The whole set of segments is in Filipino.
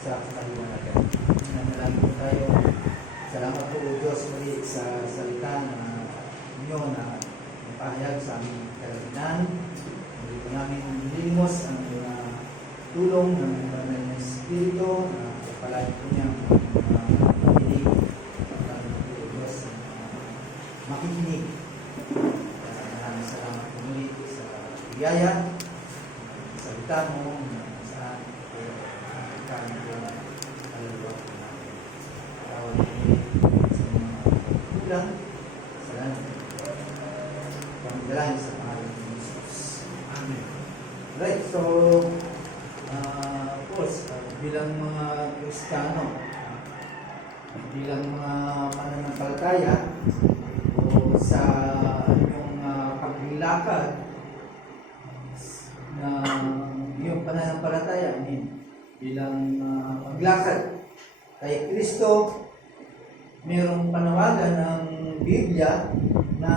sa kaliwanagan. Nanalangin po tayo. Salamat po o Diyos muli sa salita na inyo na napahayag sa aming kalaminan. Muli po namin nilimos ang tulong ng Banal na Espiritu na palagi po niya makikinig at po o Diyos makikinig. Maraming salamat po muli sa biyaya, salita mo na saan po kami po alalawa po namin. Tawag po sa mga kulang, salamat. Pagdalahin sa pangalan ng Jesus. Amen. Right, so of course, bilang mga Kristiyano, bilang mga mananampalataya, o sa inyong paglilakad na iyong pananampalataya, bilang maglakad kay Kristo, mayroong panawagan ng Biblia na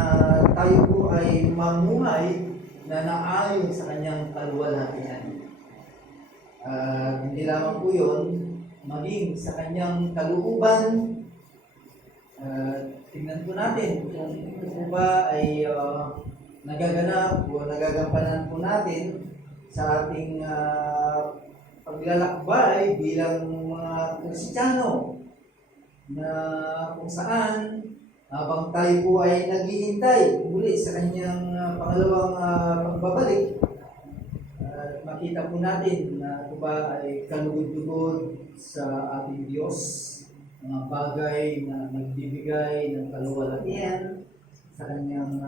tayo po ay mamuhay na naayon sa kanyang kaluwalhatian. Hindi lamang po yun, maging sa kanyang kalooban. Tingnan po natin kung ito po ba ay nagaganap o nagagampanan po natin sa ating paglalakbay bilang mga Kristiyano, na kung saan habang tayo po ay naghihintay muli sa kanyang pangalawang pagbabalik, makita po natin na ito ba ay kalugod-lugod sa ating Diyos, mga bagay na nagbibigay ng kaluwalhatian sa kanyang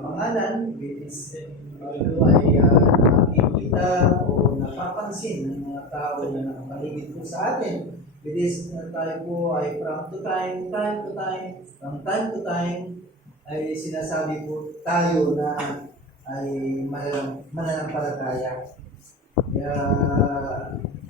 pangalan, which is ito ay nakikita o napapansin ng mga tao na nakapaligid po sa atin. It is tayo po ay from time to time, ay sinasabi po tayo na ay mananampalataya. Kaya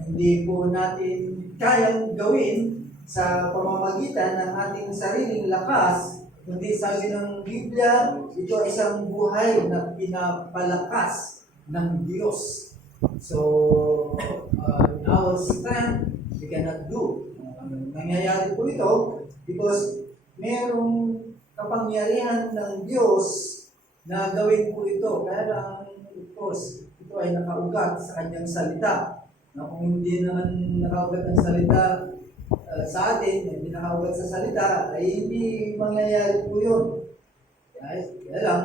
hindi po natin kayang gawin sa pamamagitan ng ating sariling lakas, kundi sabi ng Biblia, ito ay isang buhay na pinapalakas ng Diyos. So, in our strength, we cannot do. Nangyayari po ito because merong kapangyarihan ng Diyos na gawin po ito. Kaya lang, of course, ito ay nakaugat sa kanyang salita. Na kung hindi naman nakaugat ang salita sa atin, hindi nakaugat sa salita, ay hindi mangyayari po yun. Kaya lang,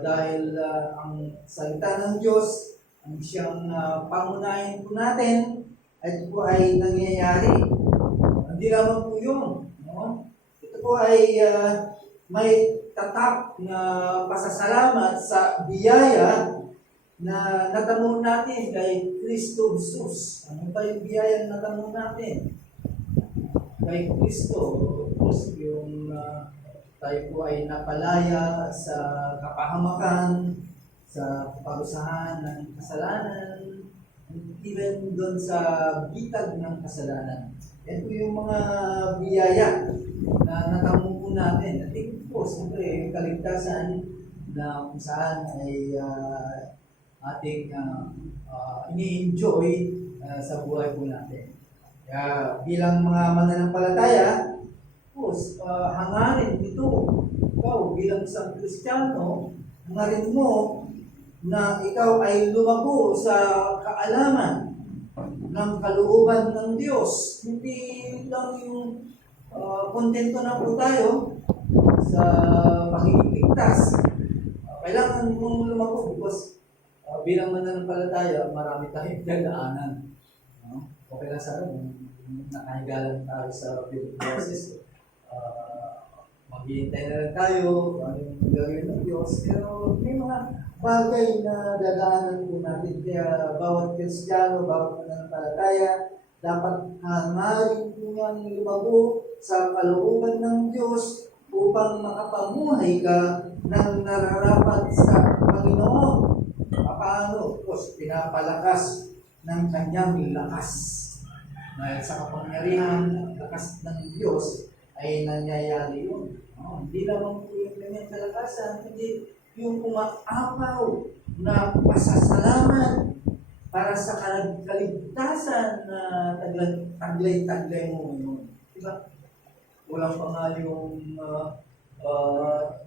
dahil ang salita ng Diyos, ang siyang pangunahin po natin, ito po ay nangyayari. Hindi lamang po yun. No? Ito po ay may tatak na pasasalamat sa biyaya na natamo natin kay Kristo Jesus. Ano ba yung biyaya na natamo natin? Kay Kristo, of course, yung tayo po ay napalaya sa kapahamakan, sa parusahan ng kasalanan, even doon sa bitag ng kasalanan. Yan po yung mga biyaya na natamo po natin. At ito po, siyempre, yung kaligtasan na kung saan ay ating ini-enjoy sa buhay po natin. Kaya bilang mga mananampalataya, hangarin ito. Ikaw bilang isang Kristiyano, hangarin mo na ikaw ay lumago sa kaalaman ng kalooban ng Diyos. Hindi lang yung kontento na po tayo sa pagiging-ligtas. Kailangan mong lumago because bilang mananampalataya, marami tayong dadaanan. Okay lang sa akin, nakahigalan tayo sa process. Maghihintay na lang tayo, ano yung gawin ng Diyos. Pero may mga bagay na dadaanan po natin. Kaya bawat Kristiyano, bawat mananampalataya, dapat hangarin po niyang lumago sa kalooban ng Diyos upang makapamuhay ka ng nararapat sa Panginoon. Paano? Of pinapalakas ng kanyang lakas. Dahil sa kapangyarihan, lakas ng Diyos ay nangyayari yun. Hindi lamang po yung kanyang kalakasan, hindi yung umaapaw na pasasalamat para sa kaligtasan na taglay-taglay mo ngayon. Diba? Walang pa nga yung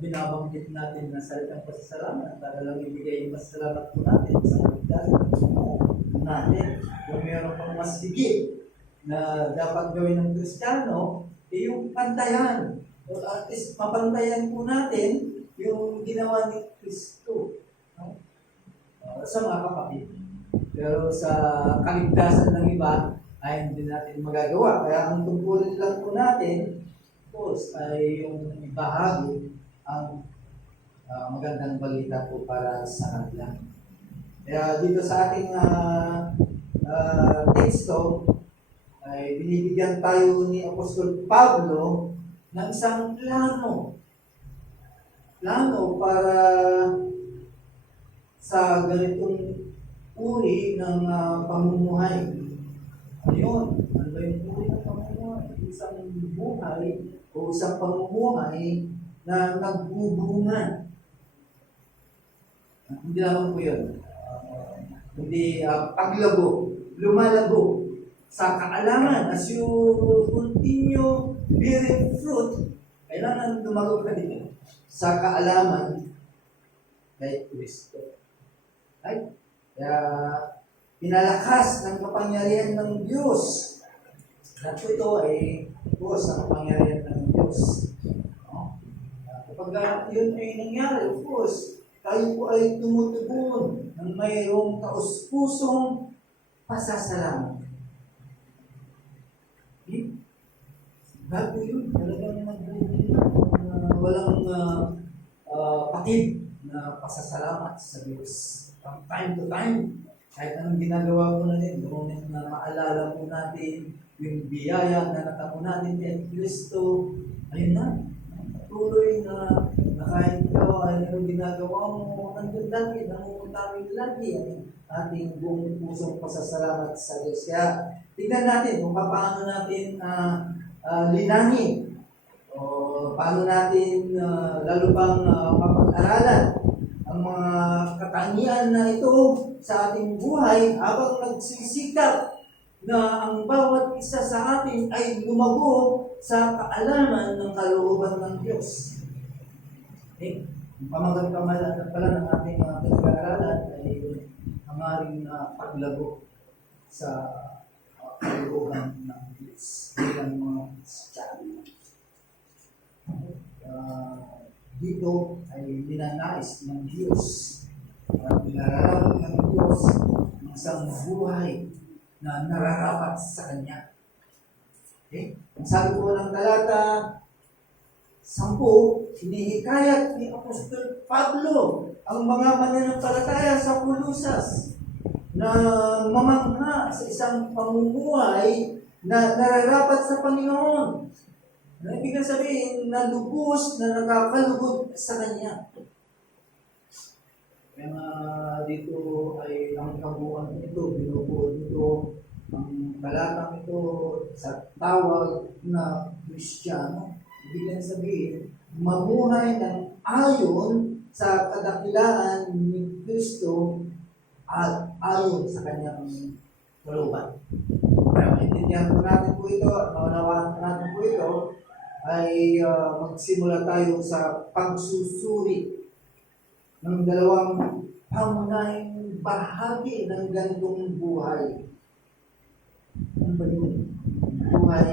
binabanggit natin na salitang pasasalamat para lang ibigay yung pasasalamat po natin sa kaligtasan natin. Kung meron pang mas higit na dapat gawin ng Kristiyano, yung pantayan. O at least mapantayan po natin yung ginawa ni Kristo. No? Sa mga kapatid. Pero sa kaligtasan ng iba, ay hindi natin magagawa. Kaya ang tungkulin lang po natin, course, ay yung ibahagi ang magandang balita po para sa kanila. Kaya dito sa ating teksto, ay binibigyan tayo ni Apostol Pablo ng isang plano. Plano para sa ganitong uri ng pamumuhay. Ano yun? Ano ba yung uri ng pamumuhay? Isang buhay o isang pamumuhay na nagbubunga. Hindi naman po yun. Hindi paglago, lumalago sa kaalaman. As you continue bearing fruit, kailangan lumago ka din sa kaalaman kay Kristo. Right? Kaya pinalakas ng kapangyarihan ng Diyos. At ito ay Diyos ang kapangyarihan ng Diyos. No? Kapag yun ay nangyari, of course, tayo po ay tumutugon ng mayroong taus-pusong pasasalamat. Okay? Bago yun, talagang walang patid na pasasalamat sa Diyos. From time to time, kahit anong ginagawa ko na din, noon na maalala po natin yung biyaya na natamo natin kay Kristo, ayun na, tuloy na kahit ikaw ay anong ginagawa mo, andun lagi, namumutawin lagi ang ating buong pusong pasasalamat sa Diyos. Kaya tignan natin kung paano natin linangin o paano natin lalo pang mapag-aralan ang mga katangian na ito sa ating buhay habang nagsisikap na ang bawat isa sa atin ay lumago sa kaalaman ng kalooban ng Diyos. Okay? Ang pamagat-kamalan pala ng ating pinag-aaralan ay hangaring na paglago sa kalooban ng Diyos bilang mga Kristiyano. Dito ay ninanais ng Diyos at pinararapat ng Diyos ng isang buhay na nararapat sa Kanya. Okay? Ang sabi po ng talata 10, hinihikayat ni Apostol Pablo ang mga mananampalataya sa Colosas na mamangha sa isang pamumuhay na nararapat sa Panginoon. Na ibig sabihin, na lubos, na nakakalugod sa Kanya. Kaya dito ay ang kabuuan nito, binubuo nito, ang talatang ito sa tawag na Kristiyano. Ibig sabihin, mamuhay ng ayon sa kadakilaan ni Kristo at ayon sa Kanyang kalooban. Kaya maintindihan po natin po ito at maunawaan natin po ito ay magsimula tayo sa pagsusuri ng dalawang pangunahing bahagi ng ganitong buhay. Ano ba yun? Buhay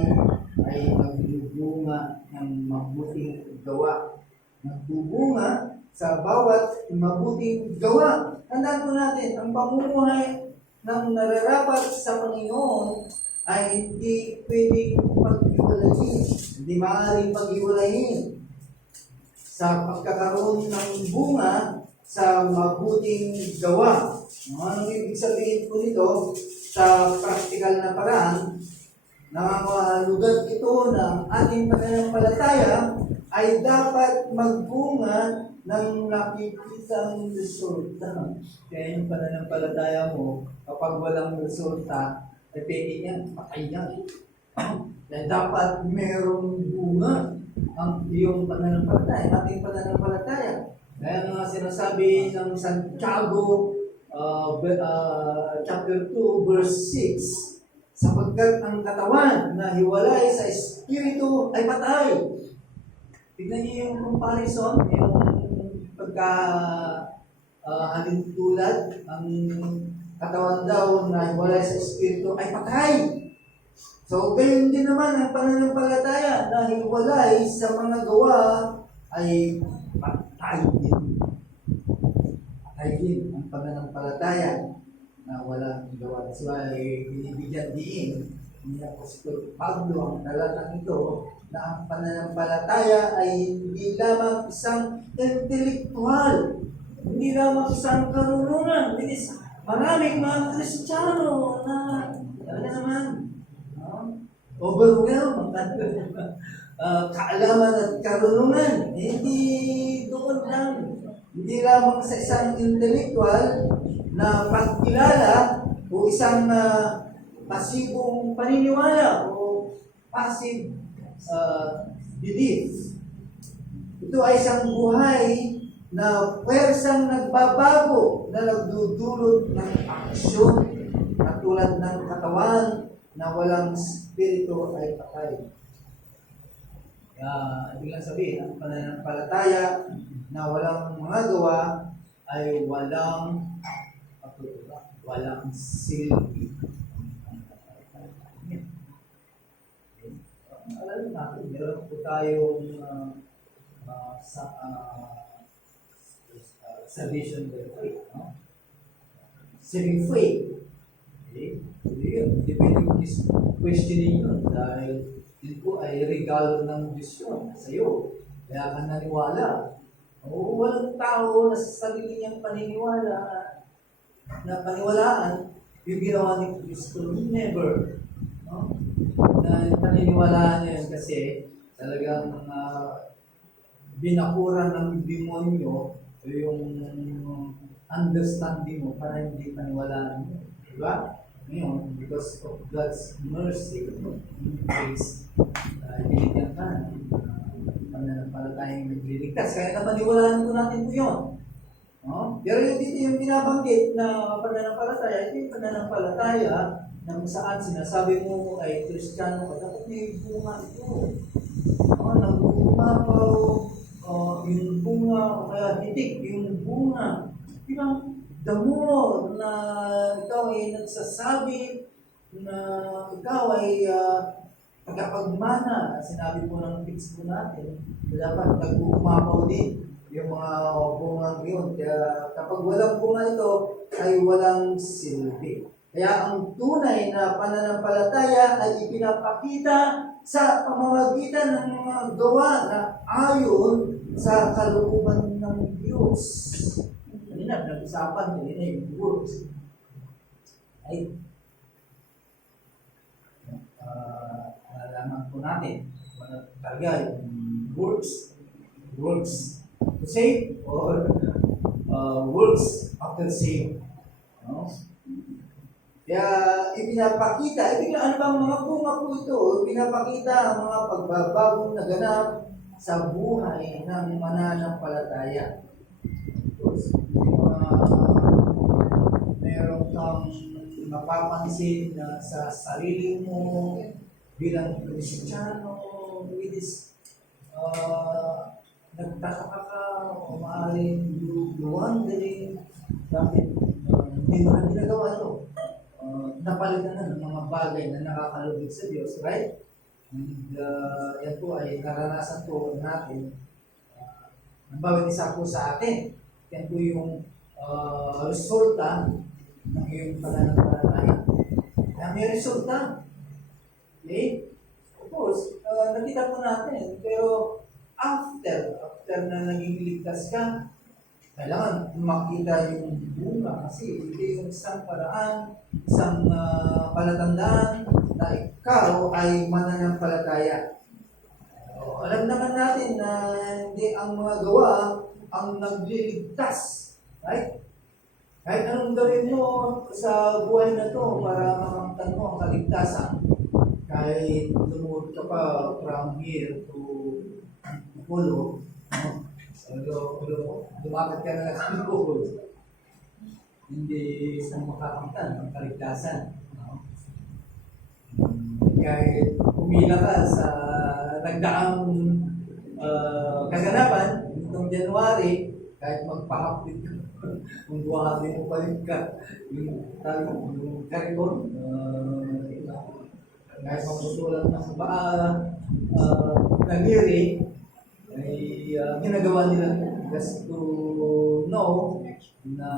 ay nagbubunga ng mabuting gawa. Nagbubunga sa bawat mabuting gawa. Tandaan po natin, ang pamumuhay ng nararapat sa Panginoon ay hindi pwedeng paghiwalayin. Hindi maaaring paghiwalayin sa pagkakaroon ng bunga sa mabuting gawa. Anong ibig sabihin po nito sa practical na paraan? Nangangalugad ito ng ating pananampalataya ay dapat magbunga ng nakikitang resulta. Kaya yung pananampalataya mo, kapag walang resulta, ay pwede yan, patay yan. Dahil dapat merong bunga ang iyong pananampalataya, ating pananampalataya. Kaya nga sinasabi ng Santiago chapter 2, verse 6, sapagkat ang katawan na hiwalay sa espiritu ay patay. Tignan niyo yung comparison, yung pagka halintulad, ang katawan daw na hiwalay sa espiritu ay patay. So, gayon din naman ang pananampalataya na hiwalay sa mga gawa ay patay din. Patay din ang pananampalataya na walang gawa. That's why binibigyan din ni Apostol Pablo ang talatang ito na ang pananampalataya ay hindi lamang isang intelektual, hindi lamang isang karunungan. Maraming mga Kristiyano na talaga naman overwhelmed ang kaalaman at karunungan. Hindi doon lang. Hindi lamang sa isang intellectual na pagkilala o isang pasibong paniniwala o passive belief. Ito ay isang buhay na pwersang nagbabago na nagdudulot ng aksyon katulad ng katawan na walang spirito ay patay. Ibig lang sabihin, ang pananampalataya na walang mga gawa ay walang silbi. Alam natin, meron po tayong salvation by faith. No? Saving faith. Okay? Hindi pwede ko questionin yun dahil yun po ay regalo ng Diyos yun sa iyo. Kaya ka naniwala. O walang tao na sa sarili niyang paniniwala na paniwalaan yung ginawa ni Kristo. Never. No? Na paniniwalaan niya yun kasi talagang binakuran ng demonyo yung understanding mo para hindi paniwalaan mo. Diba? Ngayon, because of God's mercy and grace, binigyan ka pananampalatayang nagliligtas. Kaya napaniwalaan po natin po yun. No? Pero yung dito yung binabanggit na pananampalataya, ito yung pananampalataya na kung saan sinasabi mo ay Kristiyano ka, dapat may bunga ito. Nagbunga pa yung bunga o kaya titik yung bunga. Diba? Damo na ikaw ay nagsasabi na ikaw ay tagapagmana. Sinabi po ng text po natin, dapat nag-uumapaw din yung mga bungang yun. Kaya kapag walang bunga ito, ay walang silbi. Kaya ang tunay na pananampalataya ay ipinapakita sa pamamagitan ng mga gawa na ayon sa kalooban ng Diyos. Kanina, nag-usapan nila yung works. Ay, nalaman po natin talaga yung works to save or works after save. No? Kaya ipinapakita, ano bang mga bunga po ito? Ipinapakita ang mga pagbabagong naganap sa buhay ng mananampalataya. Meron kang mapapansin na sa sarili mo bilang Kristiyano, nagtaka ka o maaaring luwandering bakit hindi mo na ginagawa ito. Napalitan na ng mga bagay na nakakalugid sa Diyos, right? And yan po ay naranasan po natin ng bawat isa po sa atin. Yan po yung resulta ng iyong pananampalataya. Kaya may resulta. Okay? Of course, nakita po natin. Pero after na naging ligtas ka, kailangan makita yung bunga kasi ito yung isang paraan, isang palatandaan na ikaw ay mananampalataya. Alam naman natin na hindi ang mga gawa ang nagliligtas. Right? Kahit anong gawin mo sa buhay na to para makamtan mo ang kaligtasan, kahit tumuod ka pa from here to Pulo, so, lumapit ka na ng Pulo. hindi sa makakamtan ng kaligtasan. No? Kahit pumila ka sa nagdaang kaganapan nitong January, kahit magpahapit ka, kung buhatin mo pa rin ka, yung karikon, kahit mapusulan na sa paa, nagiri, ay ginagawa nila just to know na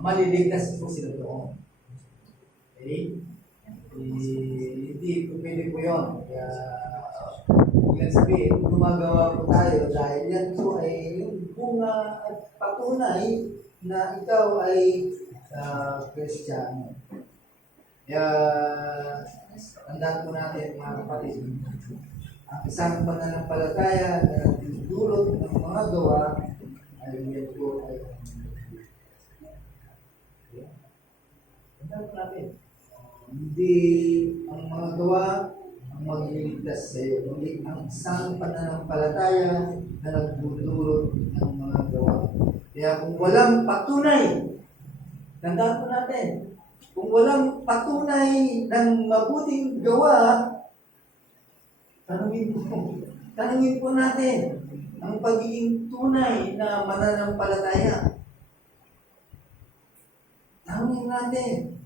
maliligtas po sila doon. Okay? Hindi po pwede po yun. Kaya, ibig sabihin, gumagawa po tayo dahil yan po ay yung bunga at patunay na ikaw ay Kristiyano. Kaya, tandaan po natin mga kapatid, ang isang pananampalataya na dulot ng mga gawa ay yan po ay tandaan po natin. Hindi ang mga gawa ang magliligtas sa iyo, kundi ang isang pananampalataya na nagdudulot ng mga gawa. Kaya kung walang patunay, tandaan po natin, kung walang patunay ng mabuting gawa, tanungin po natin ang pagiging tunay na mananampalataya. Tanungin natin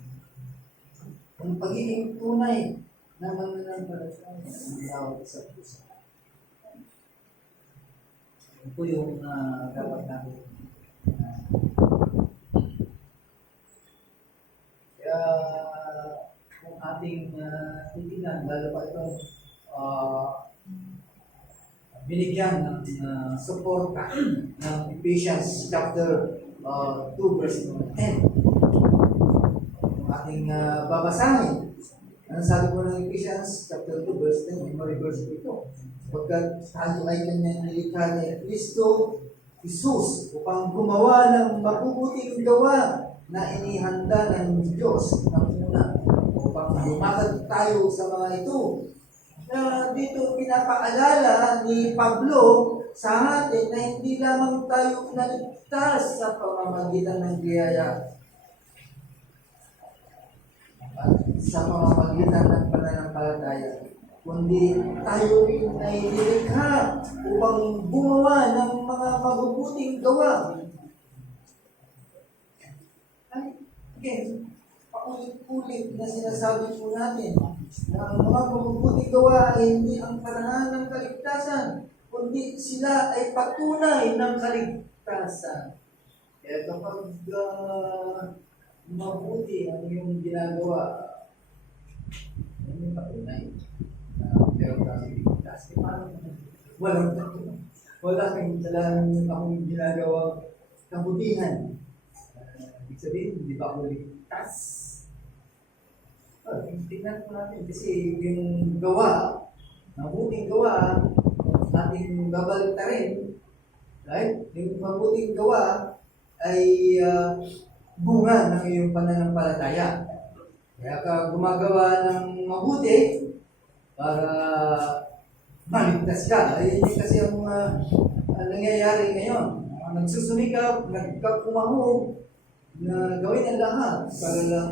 ang pagiging tunay na mananampalataya ng bawat isa puso. Ito po yung dapat natin. Kaya kung ating titignan, lalo pa itong binigyan ng suporta ng Ephesians chapter 2 verse 10. Yung ating babasahin. Ano sabi po ng Ephesians chapter 2 verse 10? Memory verse po ito. Pagkat tayo ay kanyang nilikha ni Kristo Jesus upang gumawa ng mabubuting gawa na inihanda ng Diyos ng una upang lumakad tayo sa mga ito. Dito pinapaalala ni Pablo sa atin na hindi lamang tayo naligtas sa pamamagitan ng biyaya, sa pamamagitan ng pananampalataya, kundi tayo ay nilikha upang gumawa ng mga mabubuting gawa. Again, paulit-ulit na sinasabi po natin na ang mga mabubuting gawa ay hindi ang paraan ng kaligtasan, kundi sila ay patunay ng kaligtasan. Kaya kapag mabuti ang iyong ginagawa, yan yung patunay. Pero kami ligtas, walang patunay. Wala kang talagang akong ginagawa kabutihan. Ibig sabihin, hindi ba ako ligtas? Tingnan po natin kasi yung gawa, mabuting gawa, natin babalik na rin. Right? Yung mabuting gawa ay bunga ng iyong pananampalataya. Kaya ka gumagawa ng mabuti para maligtas ka. Ayun yung kasi ang nangyayari ngayon. Nagsusumikap, nagkakumahog na gawin ang lahat para lang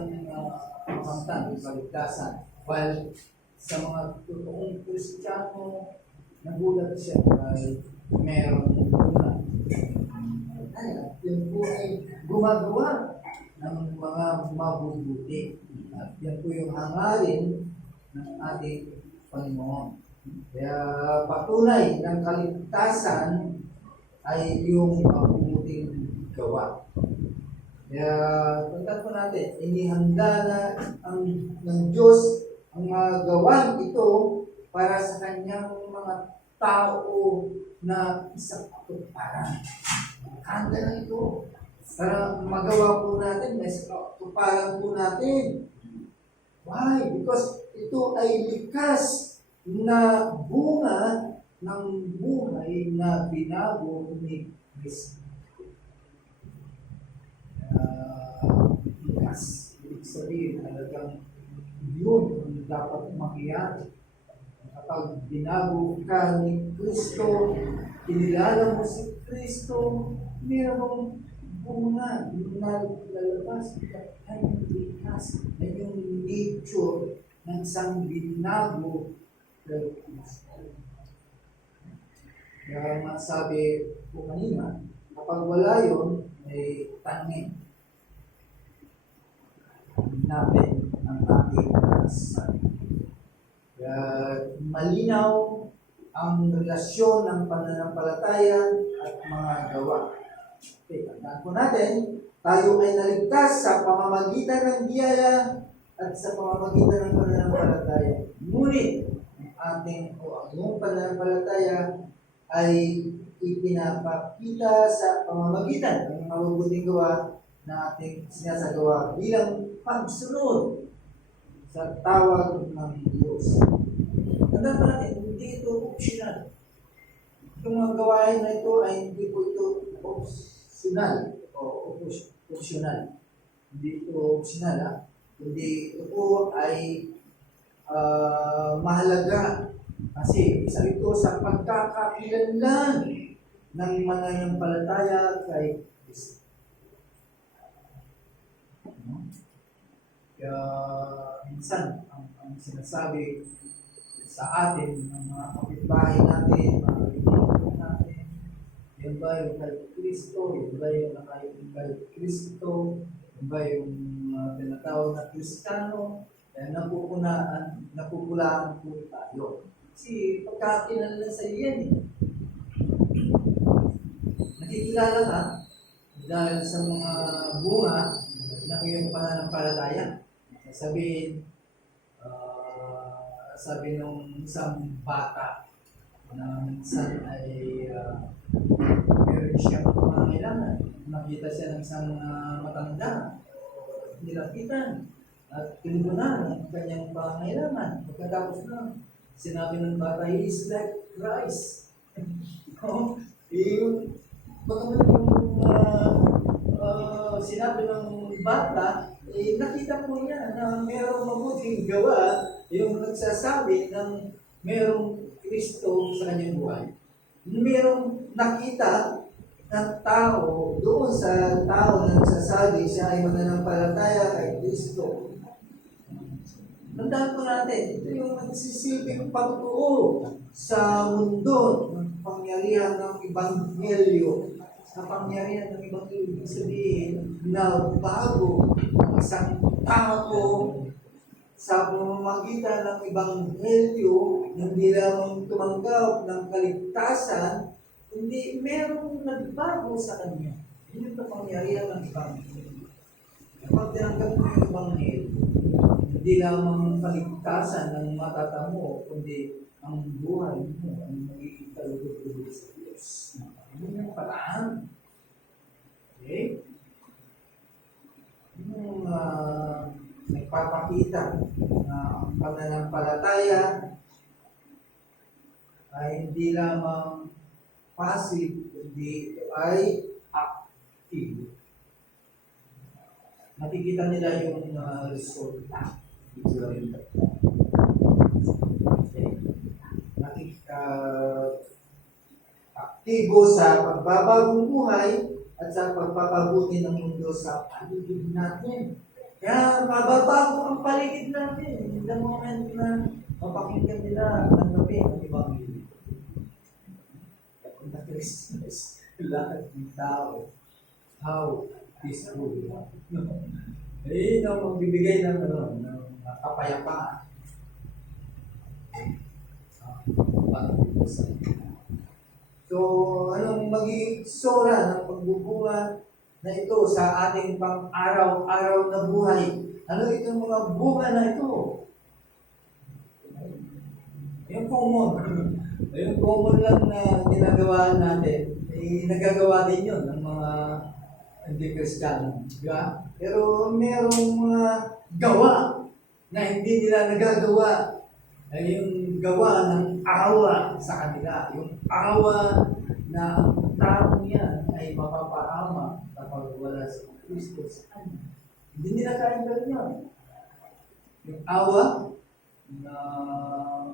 makamtan, maligtasan. While sa mga totoong Kristiyano, nagulat siya dahil meron bunga. Yun po ay gumagawa ng mga mabubuti. At yan po yung hangarin ng ating Panginoon. Kaya patunay ng kaligtasan ay yung mabubuting gawa. Kaya tandaan po natin, inihanda na ng Diyos ang mga gawang ito para sa kanyang mga tao na isang katuparan. Handa na ito. Para magawa po natin, may katuparan po natin. Why? Because ito ay likas na bunga ng buhay na binago ni Kristo. Likas. Ibig sabihin, talagang yun ang dapat mangyari. Kapag binago ka ni Kristo, kinilala mo si Kristo, mayroong kung nga lalabas ay ligtas na yung nature ng isang binago kay Kristo. Kaya masabi ko kanina, kapag wala yun, ay tanin natin ang ating sarili. Kaya malinaw ang relasyon ng pananampalataya at mga gawa. Okay, tandaan po natin, tayo ay naligtas sa pamamagitan ng biyaya at sa pamamagitan ng pananampalataya. Ngunit, ang iyong pananampalataya ay ipinapakita sa pamamagitan ng mabubuting gawa na ating sinasagawa bilang pagsunod sa tawag ng Diyos. Tandaan pa natin, hindi ito optional. Itong mga gawain na ito ay hindi po ito optional o optional. Hindi ito optional, ha? Kundi ito po ay mahalaga kasi isa ito sa pagkakakilanlan ng mananampalataya kay Kristo. Kaya minsan ang sinasabi sa atin ng mga kapitbahay natin, mga kaibigan natin, yan ba yung kay Kristo, yan ba yung nakaibig kay Kristo, yan ba yung tinatawag na Kristiyano, yan napupulaan po tayo. Kasi pagkakilanlan sa iyan nakikilala ka dahil sa mga bunga ng iyong pananampalataya. Sabihin, sabi nung isang bata na minsan ay meron siyang pangangailangan. Nakita siya ng isang matanda, nilapitan at tinugunan ang kanyang pangangailangan. Pagkatapos na, sinabi ng bata, he is like Christ. Yung sinabi ng bata, nakita po niya na mayroong mabuting gawa yung nagsasabi ng mayroong Kristo sa kanyang buhay. Mayroong nakita ng tao doon sa tao na nagsasabi siya ay mananampalataya kay Kristo. Tandaan po natin, ito yung nagsisilbing pagtuo sa mundo ng pangyarihan ng Ebanghelyo. Sa pangyarihan ng Ebanghelyo, ibig sabihin na bago ang isang tao sa pamamagitan ng Ebanghelyo, hindi lamang tumanggap ng kaligtasan, hindi merong nagbago sa kanya. Yun yung pangyarihan ng Ebanghelyo. Kapag tinanggap mo yung Ebanghelyo, hindi lamang kaligtasan ng matatamo, kundi ang buhay mo ang magiging kalugod-lugod sa Diyos. Yun yung paraan. Okay? Yung nagpapakita na ang pananampalataya ay hindi lamang passive, kundi ito ay active. Makikita nila yung resulta. Aktibo sa pagbabagong buhay at sa pagpapabuti ng mundo sa paligid natin. Kaya mababago ang paligid natin. In the moment na mapakinggan nila ang gabi ng Ebanghelyo. Kapag na Christmas, lahat ng tao, how peaceful. Eh, ang magbibigay ng kapayapaan. So, anong magiging sora ng pagbubunga na ito sa ating pang-araw-araw na buhay? Ano itong mga bunga na ito? Yung common lang na ginagawa natin, nagagawa din yun ng mga hindi Kristiyano. Diba? Pero merong mga gawa na hindi nila nagagawa. Ay yung gawa ng awa sa kanila. Yung awa na ang taong yan ay mapapahama kapag wala sa Kristo sa kanya. Hindi nila kaya gawin yun. Yung awa na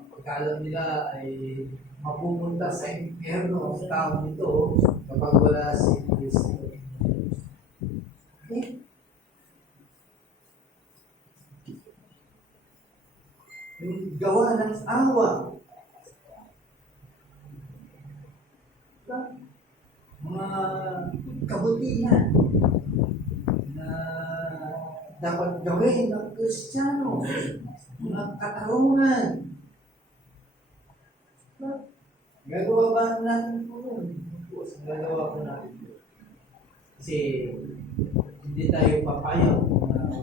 pagkalam nila ay mapupunta sa impyerno ang taong ito kapag wala si Kristo. Eh? Yung gawa ng awa. Diba? Mga kabutihan na dapat gawin ng Kristiyano. Mga katarungan. Diba? Gagawa ba natin po yun? Gagawa po natin yun. Kasi hindi tayo papayag na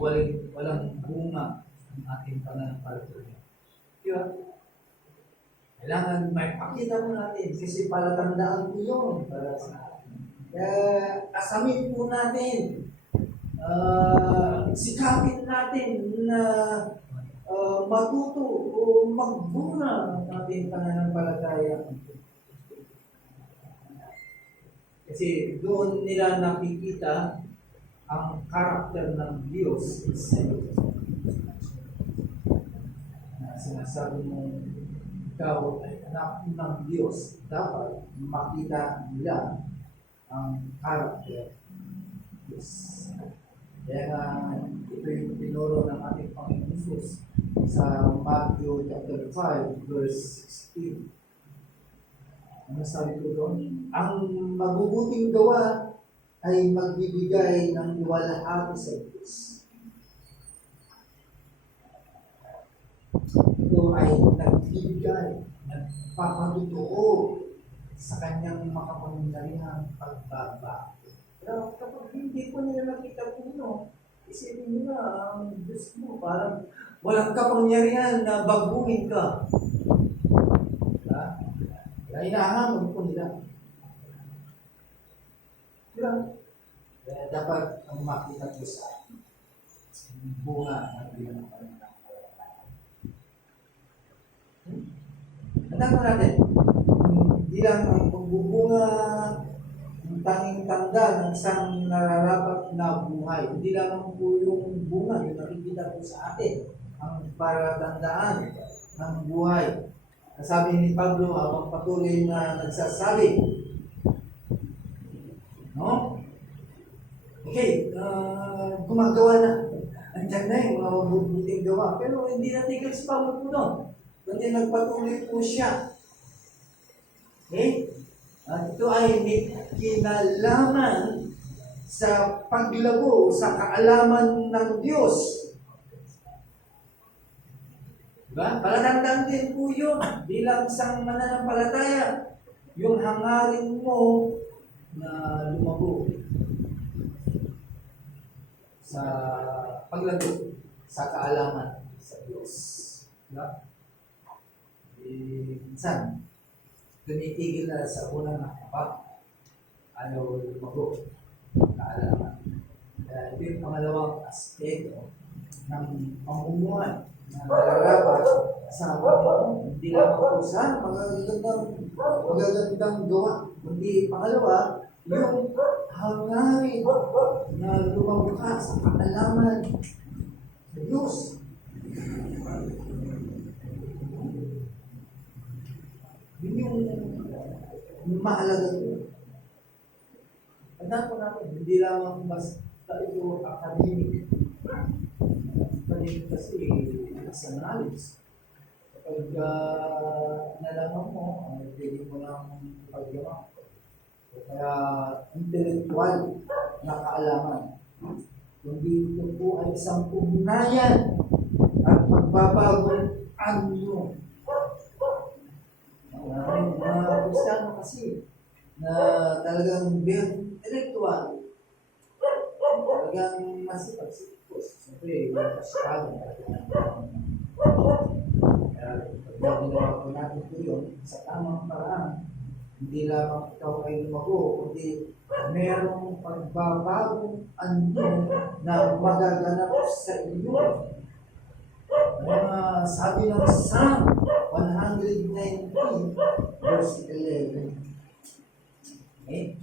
walang bunga ang ating pananampalataya. Diba? Kailangan may pakita mo natin kasi palatandaan po yun para sa atin. Kaya asamin po natin, sikapin natin na matuto o magbunga ng ating pananampalataya. Kasi doon nila nakikita ang karakter ng Diyos na sinasabi mo ikaw ay anak ng Diyos. Dapat makita nila ang karakter ng Diyos. Kaya nga ito yung tinuro ng ating Panginoon Jesus sa Matthew chapter 5 verse 16. Ano sabi ko doon? Ang mabubuting gawa ay magbibigay ng luwalhati sa Diyos. Ito ay nagbibigay, nagpapatutuo sa kanyang makapangyarihang pagbabago. Pero kapag hindi po nila nakita po no, isipin nila ang Diyos mo, parang walang kapangyarihan na baguhin ka. Diba? Kaya inahamon po nila. Diba? Kaya dapat ang makita po sa bunga ng bilang pananampalataya. Tandaan natin, hindi lang ang pagbubunga ng tanging tanda ng isang nararapat na buhay. Hindi lang po yung bunga, yung nakikita po sa atin, ang paratandaan ng buhay. Sabi ni Pablo habang patuloy na nagsasabi, no? Okay, gumagawa na. Andiyan na yung mga mabubuting gawa. Pero hindi natigil si Pablo po doon. Kundi nagpatuloy po siya. Okay? At ito ay may kinalaman sa paglago, sa kaalaman ng Diyos. Diba? Palatandaan din po yun bilang isang mananampalataya. Yung hangarin mo na lumago sa paglago, sa kaalaman sa Diyos. Diba? Minsan, tumitigil na sa unang hapa, ayaw lumago, kaalaman. Ito yung pangalawang aspekto ng pamumuhay na nararapat sa Panginoon. Hindi lang po sa magagandang gawa. Kundi pangalawa, yung hangarin na lumago ka sa kaalaman sa Diyos. Yun yung mahalaga ito. Tandaan po natin, hindi lamang basta ito academic. Academic kasi sa knowledge. Kapag nalaman mo, pwede mo lang paggawa. Kaya intellectual na kaalaman. Kundi ito po ay isang ugnayan at magbabago anyo. Mga Kristiyano kasi na talagang very intellectual, talagang masipag. Siyempre, yung pasipag kaya pag ginawa po natin po yun sa tamang paraan, hindi lamang ikaw ay lumago, kundi merong pagbabagong anyo na magaganap sa iyo. Sabi ng Psalm 119 verse 11. Okay?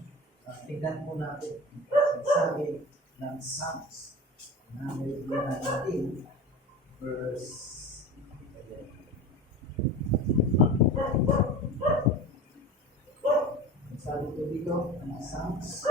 Tignan po natin. Sabi ng Psalms 119 verse 11. Sabi ko dito, ang Psalms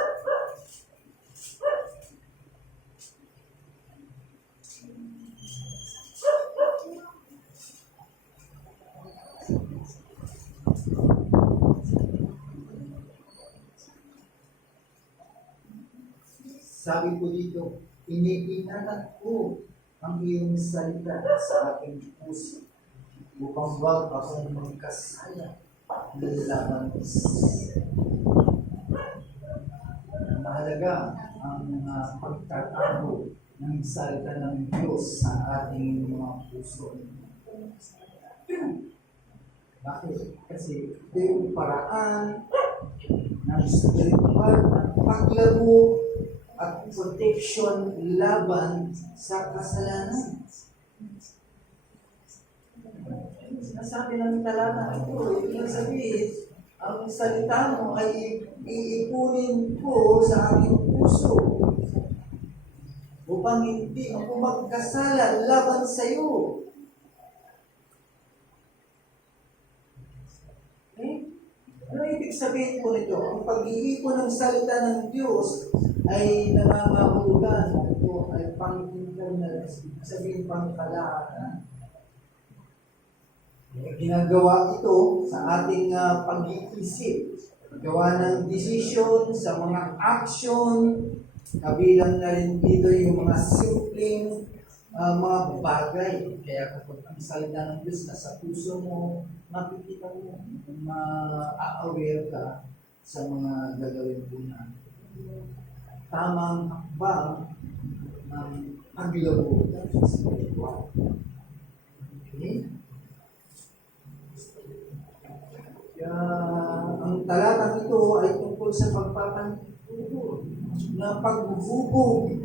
Sabi ko dito, iniingatat ko ang iyong salita sa aking puso upang wag akong magkasala laban mahalaga ang pagtatago ng salita ng Diyos sa ating mga puso. Bakit? Kasi ito yung paraan ng spiritual ng paglago at protection laban sa kasalanan. Sinasabi ng talata ito, ibig sabihin, ang salita mo ay iipunin ko sa aking puso upang hindi ako magkasala laban sa iyo. Ano ibig sabihin ko nito? Ang pag-iipon ng salita ng Diyos ay nangangahulugan. Ito ay pang-internal, sabihin pang-kalahatan. Ginagawa ito sa ating pag-iisip. Gawa ng desisyon sa mga action, kabilang na rin dito yung mga simpleng mga bagay. Kaya kapag ang salita ng Diyos nasa puso mo, makikita mo, ma-aware ka sa mga gagawin po na tamang hakbang ng paglago sa spiritual. Okay? Kaya ang talatang ito ay tungkol sa pagpapantuturo na paghubog.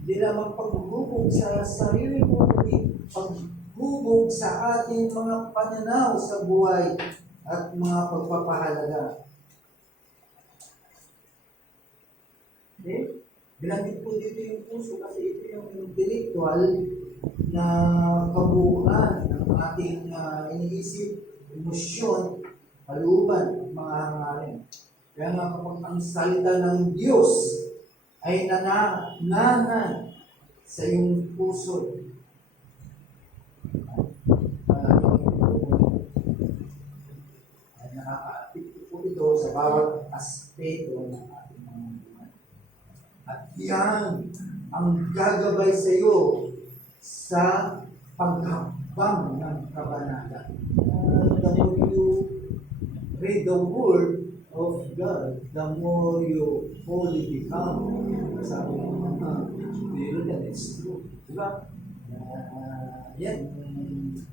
Hindi lamang paghubog sa sarili mo, kundi paghubog sa ating mga pananaw sa buhay at mga pagpapahalaga. Okay? Ginamit po dito yung puso kasi ito yung intellectual na kabuuan ng ating iniisip, emosyon, kalooban, mga hangarin. Kaya nga kapag ang salita ng Diyos ay nanananan sa iyong puso, ay nakaka-apekto po ito sa bawat aspeto ng ating mga buhay. At yan ang gagabay sa iyo sa paghambang ng kabanata. The more you read the Word of God, the more you holy become. Sabi ng mga biro yan, it's true. Diba? Yan,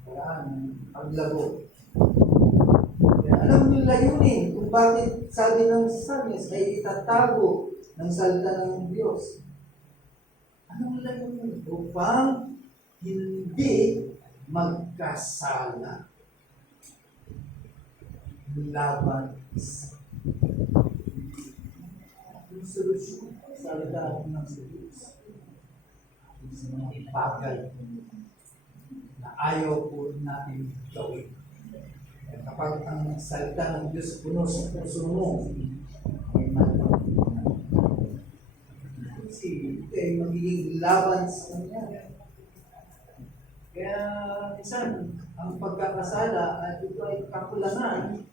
paraan ng paglago. Alam mo yung layunin kung bakit sabi ng Psalmist ay itatago ng salita ng Diyos. Anong layunin? Upang hindi magkasala laban sa yung solusyon sa salita ng Diyos sa mga bagay na ayaw po natin gawin. Kapag ang salita ng Diyos puno sa puso mo, ay matapos. Kasi ito ay magiging laban sa kanya. Kaya minsan, ang pagkakasala at ito ay kakulangan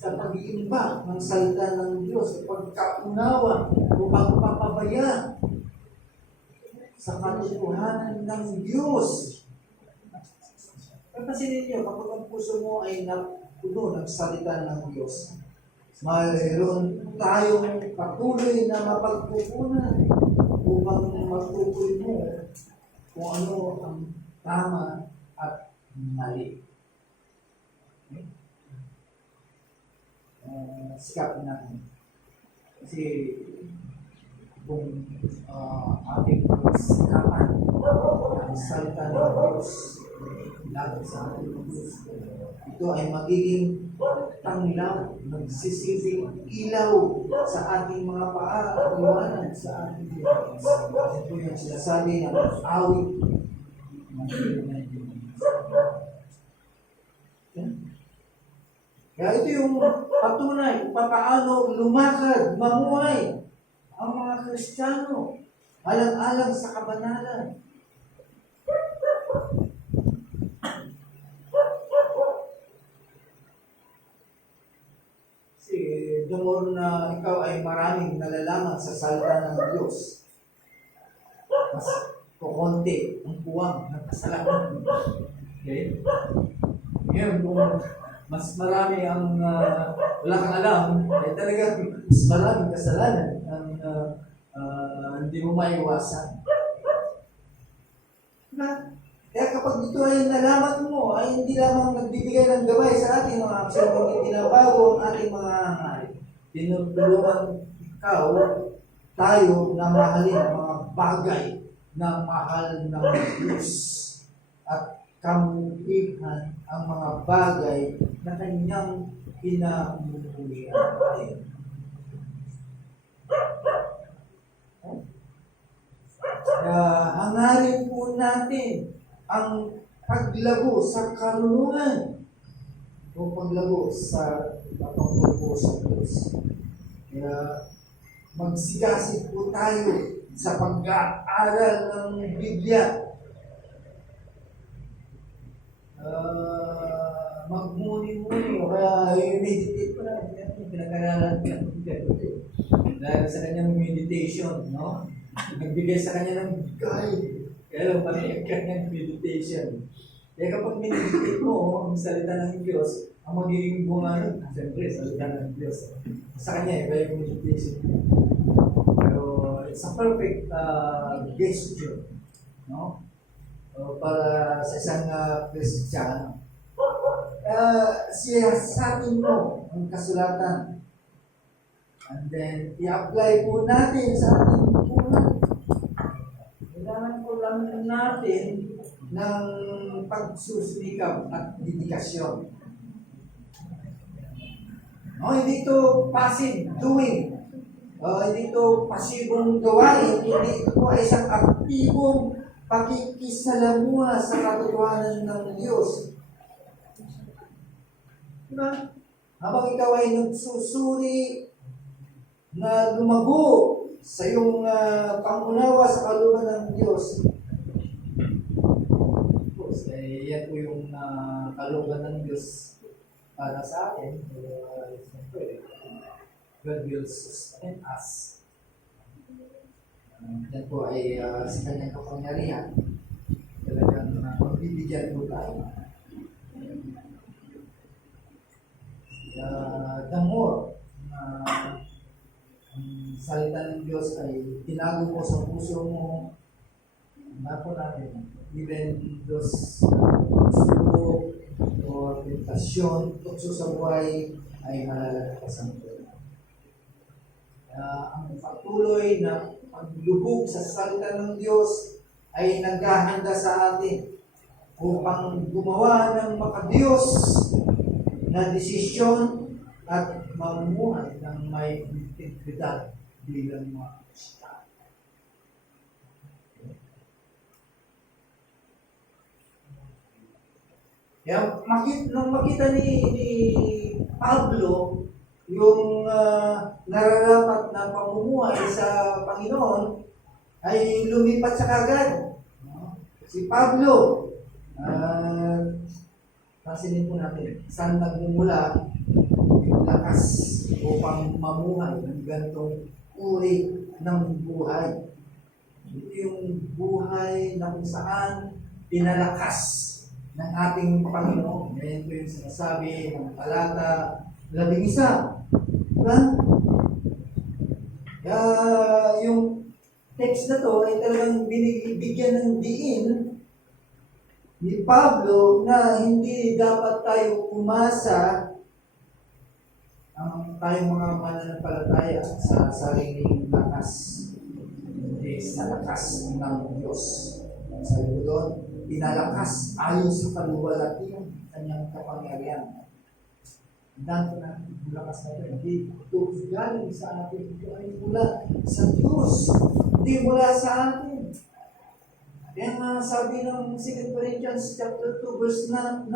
sa pag-iimbak ng salita ng Diyos, sa pagkaunawa o pagpapabaya sa katotohanan ng Diyos. Kasi ninyo, kapag ang puso mo ay napuno ng salita ng Diyos, mayroon tayong patuloy na mapagpupunan upang matukoy mo kung ano ang tama at mali. Okay? Sikapin natin. Kasi kung ating sikapan ang salita ng Diyos laban sa ating Diyos, ito ay magiging tanglaw, magsisilbing ilaw sa ating mga paa at iwanan sa ating Diyos. Ito yung sinasabi ng awit ng kaya ito yung patunay kung paano lumakad, mamuhay ang mga Kristiyano alang-alang sa kabanalan. Kasi the more na ikaw ay maraming nalalaman sa salita ng Diyos, mas kukonti ang puwang ng kasalanan. Okay? Ngayon, kung mas marami ang wala kang alam, ay talaga mas maraming kasalanan ang hindi mo maiwasan. Diba? Kaya kapag ito ay nalaman mo, ay hindi lamang nagbibigay ng gabay sa ating mga aksyon, hindi tinabago ang ating mga hangarin. Tinutulungan tayo na mahalin ang mga bagay na mahal ng Diyos at kamutihan ang mga bagay na kanyang pinamumulian. Hangarin po natin ang paglago sa karunungan o paglago sa paglago sa Diyos. Kaya magsigasig po tayo sa pag-aaral ng Biblia. Magmuni-muni o kaya i-meditate po na. Pinag-aralan ko dahil sa kanyang meditation, no? Nagbigay sa kanya ng guide. Kaya lang pala kanyang meditation. Kaya kapag meditate mo ang salita ng Diyos, ang magiging bunga nun, siyempre, salita ng Diyos. Sa kanya, iba yung meditation. Pero it's a perfect gesture, no? Para sa isang Kristiyano. Siyasatin mo ang kasulatan. And then, i-apply po natin sa ating buhay. Kailangan po lang natin ng pagsusumikap at dedikasyon. No, hindi ito passive doing. Hindi ito pasibong gawain. Hindi ito po ay isang aktibong pakikisalamuha sa katotohanan ng Diyos. Diba? Habang ikaw ay nagsusuri na lumago sa iyong pangunawa sa kalooban ng Diyos. Of course, yan po yung kalooban ng Diyos para sa atin. God will sustain us. Yan po ay sa kanyang kapangyarihan. Talagang magbibigyan po tayo. The more ang salita ng Diyos ay tinago mo sa puso mo, po natin, even those suko o tentasyon, tukso sa buhay ay malalagpasan ko. Ang patuloy na paglubog sa salita ng Diyos ay naghahanda sa atin upang gumawa ng makadiyos na desisyon at mamumuhay ng may integridad bilang mga Kristiyano. Kaya nang makita ni Pablo yung nararapat na pamumuhay sa Panginoon, ay lumipat sa kagad. Si Pablo, pansinin po natin, saan nagmumula yung lakas upang mamuhay ng ganitong uri ng buhay. Ito yung buhay na kung saan pinalakas ng ating Panginoon. Ngayon po yung sinasabi ng talata 11. Diba? Yung text na to ay talagang binibigyan ng diin ni Pablo na hindi dapat tayo umasa ang tayong mga mananampalataya sa sariling lakas, hindi sa lakas ng Diyos. Sabi ko doon, pinalakas ayon sa kaluwalhatian ng kanyang kapangyarihan. Dahil natin yung lakas na ito, hindi ito galing sa atin, ito ay mula sa Diyos, hindi mula sa atin. Kaya sabi ng 2 Corinthians chapter 2 verse 9,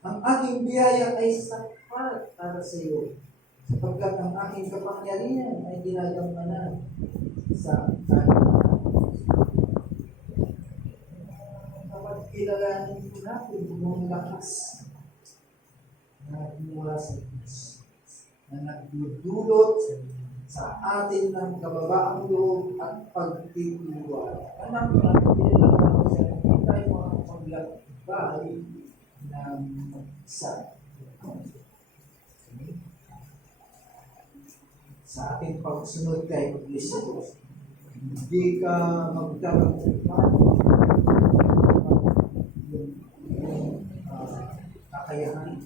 ang aking biyaya ay sapat para sa iyo, sapagkat ang aking kapangyarihan ay ginagampanan sa kanya. Kapag kilalanin po natin yung lakas na mula sa Diyos. na nagdudulot sa atin ng kababaang loob at pagtitiwala. Anak natin, kailangan natin siya, hindi tayo makapaglakbay ng mag-isa. Sa ating pagsunod kay Kristo, hindi ka magkakagupan yung kakayahan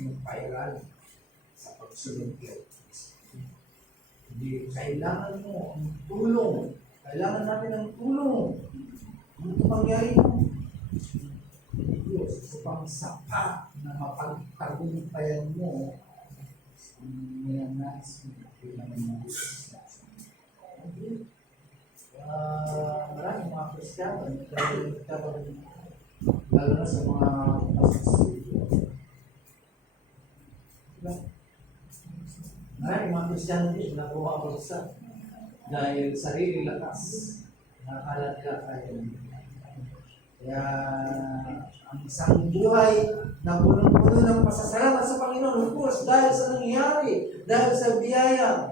yung viral sa pagsunod kay Kristo. Hindi kailangan mo ang tulong. Kailangan natin ang tulong. Ano mangyari mo? Diyos, upang sapat na mapagtagumpayan mo ang nais mo. Maraming mga Kristiyano lalo na sa mga pasusunod. Maraming mga Kristiyano din nakuha ang bagsak dahil sarili lakas nakakala nila kaya. Kaya ang isang buhay na punong-puno ng pasasalamat sa Panginoon, of course, dahil sa nangyayari, dahil sa biyaya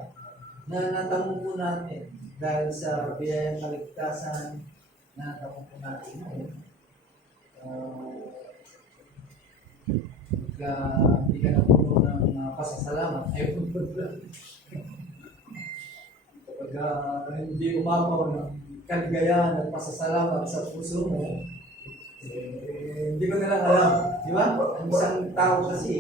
na natamo po natin, dahil sa biyayang kaligtasan na natamo po natin. Hindi ka na puno ng pasasalamat, ay kapag hindi umapaw ng kaligayahan at pasasalamat sa puso mo, hindi ko nila alam. Di ba? Ang isang tao kasi,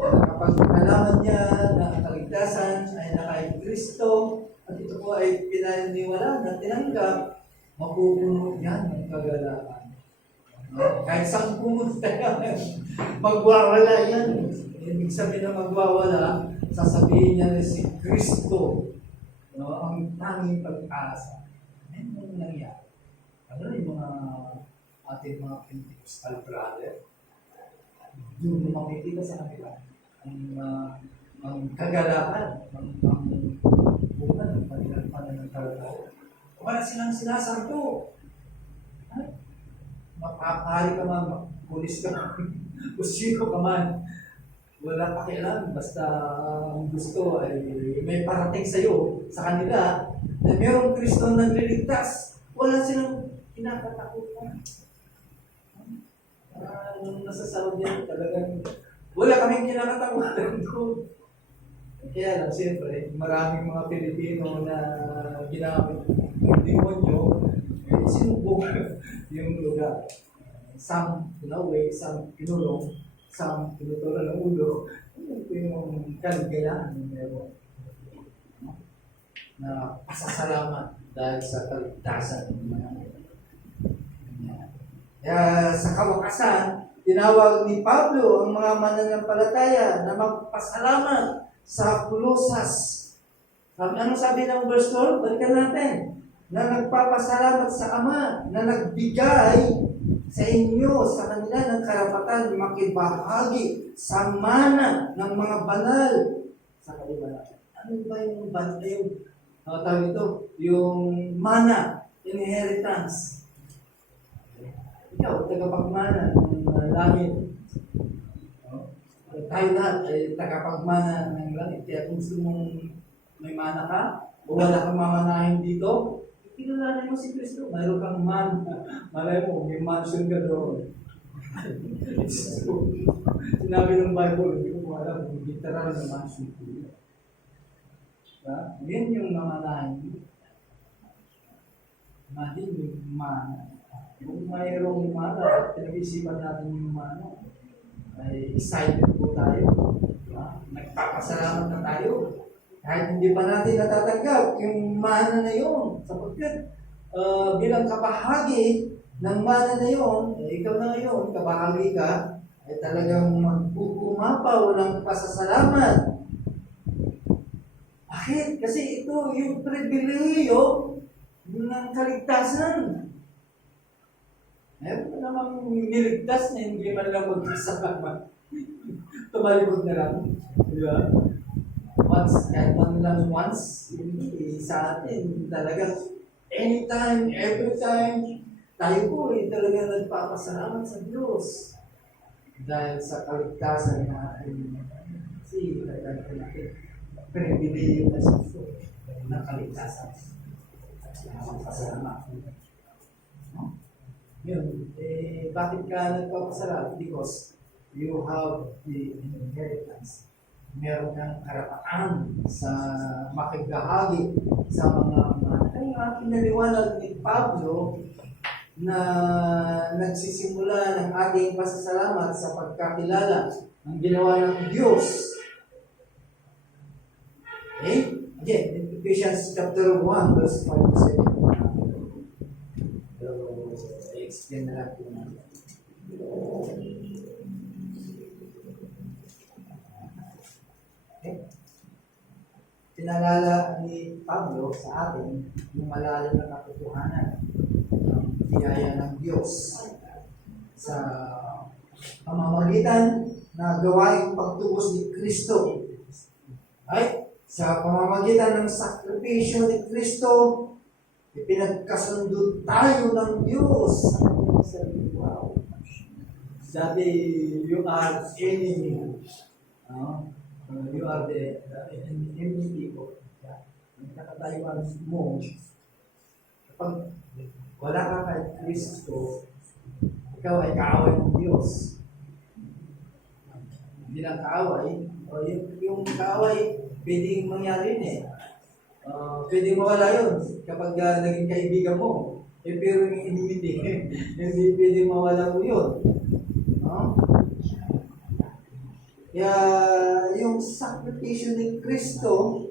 kapag nalaman niya na ang kaligtasan ay naka Kristo, at ito po ay pinaniniwala na tinanggap, mapupuno yan ng kagalakan. Kahit saan pumunta yan, magwawala yan. Ibig sabihin na magwawala, sasabihin niya na si Kristo, ang tanging pag-asa. Ano yung nangyari? Ano yung mga ating mga Pentecostal brother? Doon mo makikita sa kanila ang kagalakan, ang bukan ng kanilang panananggalang. Wala silang sinasanto. Makakahari ka man, pulis ka man, kusino ka man. Wala pakialam, basta ang gusto ay may parating sa'yo, sa kanila, na mayroong Kristo na nagliligtas. Wala silang kinakatakutan. Nasa Saudi talagang wala kaming kinakatakutan doon. Kaya lang, siyempre, maraming mga Pilipino na ginamit ng demonyo, sinubok yung lugar. Some pinaway, some pinulong, some pinutulan ng ulo. Ito yung kaligayahan ng meron na pasasalamat dahil sa kaligtasan ng mga kaya sa kawakasan, tinawag ni Pablo ang mga mananampalataya na magpasalamat sa Kolosas. Anong sabi ng verse 12? Balikan natin. Na nagpapasalamat sa Ama na nagbigay sa inyo, sa kanila ng karapatan makibahagi sa mana ng mga banal sa kaliwanagan. Ano ba yung banal? Tawag ito, yung mana, inheritance. Ikaw, tagapagmana ng langit. Tayo lahat ay tagapagmana ng langit. Kaya kung gusto mong may mana ka, o wala kang mamanahin dito, kilalanin mo si Kristo. Mayroon kang man. Malay mo, may mansion ka doon. It's true. Sinabi ng Bible, hindi ko alam, literal na mansion ko. Yan yung mamanahin. Imagine yung mana. Kung mayroong mana, pinag-isipan natin yung mana, ay excited po tayo. Nagpapasalamat na tayo. Kahit hindi pa natin natatanggap yung mana na yun. Sapagkat bilang kabahagi ng mana na yun, ikaw na ngayon, kabahagi ka, ay talagang magpupumapaw ng pasasalamat. Bakit? Kasi ito yung pribilehiyo ng kaligtasan. Meron pa namang niligtas na hindi man lang magkasama. Tumalibog na lang. Di ba? Once, kahit man lang once, hindi sa atin talagang anytime, every time, tayo po talaga nagpapasalamat sa Diyos. Dahil sa kaligtasan natin. Kasi talagang natin, pribileyo na sa ito ng kaligtasan at pasalamat. No? Yun, bakit ka nagpapasalamat? Because you have the inheritance. Meron kang karapatan sa makibahagi sa mga ay aking naliwanag ni Pablo na nagsisimula ng ating pasasalamat sa pagkakilala ng ginawa ng Diyos. Okay? Again, in Ephesians chapter 1, verse 5 to 7. So, I-explain na lang po natin. Okay? Pinalala ni Pablo sa atin yung malalim na katotohanan ng biyaya ng Diyos sa pamamagitan na gawaing pagtubos ni Kristo. Ay, sa pamamagitan ng sakripisyo ni Kristo, ipinagkasundo tayo ng Diyos. Wow. Dati, you are enemy. You are the enemy people. Nagkakatayuan mo. Kapag wala ka kay Kristo, ikaw ay kaaway ng Diyos. Hindi lang kaaway, o yung kaaway, pwedeng mangyari yun eh. Pwedeng mawala yun kapag naging kaibigan mo. Pero yung enmity, hindi pwedeng mawala mo yun. Kaya yung sakripisyo ni Kristo,